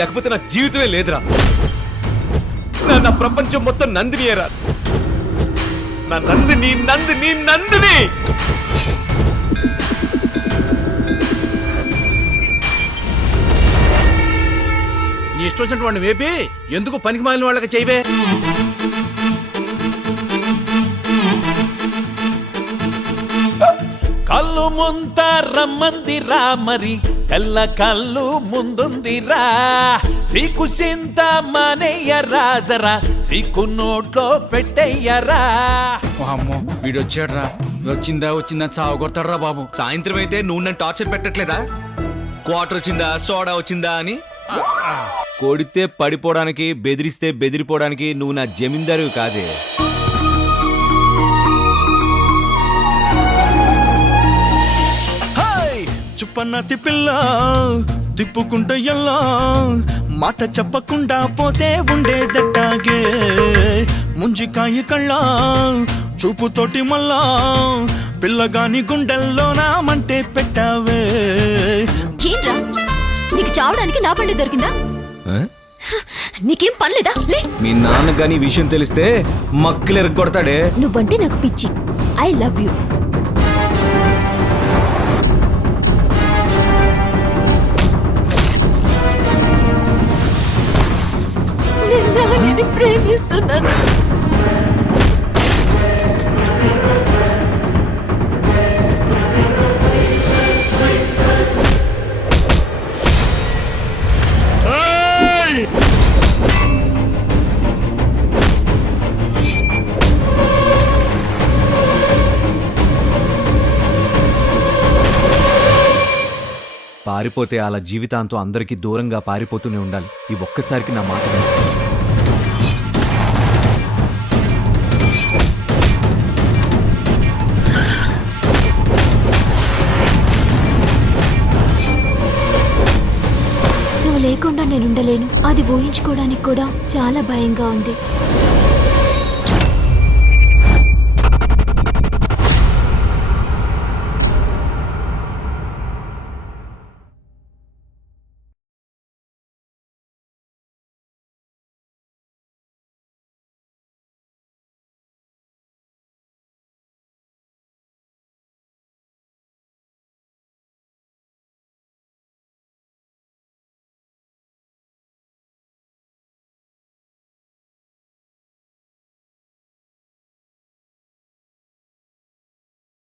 లేకపోతే నా జీవితమే లేదురా. నా ప్రపంచం మొత్తం నందినియేరా. నా నందిని నందిని నందిని. నీ ఇష్టం వచ్చినట్టు వాడిని వేపి ఎందుకు పనికి మాలిన వాళ్ళకి చేయవే. కళ్ళు ముంత రమ్మందిరా మరి కళ్ళ కళ్ళు ముందుందిరా. సీకు చింత మానేయ్యరా జరా సీకు నోట్లో పెట్టయ్యరా. అమ్మో వీడొచ్చాడ్రా. వచ్చిందా చావు కొడతాడ్రా బాబు. సాయంత్రం అయితే నువ్వు నన్ను టార్చర్ పెట్టట్లేదా? క్వార్టర్ వచ్చిందా, సోడా వచ్చిందా అని. కొడితే పడిపోవడానికి, బెదిరిస్తే బెదిరిపోవడానికి నువ్వు నా జమీందారు కాదే. చుప్పన్నతి పిల్ల తిప్పుకుంటూ ఎల్లా మాట చెప్పకుండా పోతే ఉండేదట్టాగే. ముంజికాయ కళ్ళ చూపుతోటి మళ్ళా పిల్లగాని గుండెల్లో నా మంటే పెట్టావే. ఏంట్రా నీకు చావడానికి నా పండే దొరికిందా? నీకేం పనిలేదా? లే. మీ నాన్న గాని విషయం తెలిస్తే మక్కలు ఎరగొడతాడే. నువ్వంటే నాకు పిచ్చి. I love you. నేను ప్రేమిస్తున్నాను. పారిపోతే అలా జీవితాంతం అందరికీ దూరంగా పారిపోతూనే ఉండాలి. ఈ ఒక్కసారికి నా మాట విను. నువ్వు లేకుండా నేనుండలేను. అది ఊహించుకోవడానికి కూడా చాలా భయంగా ఉంది.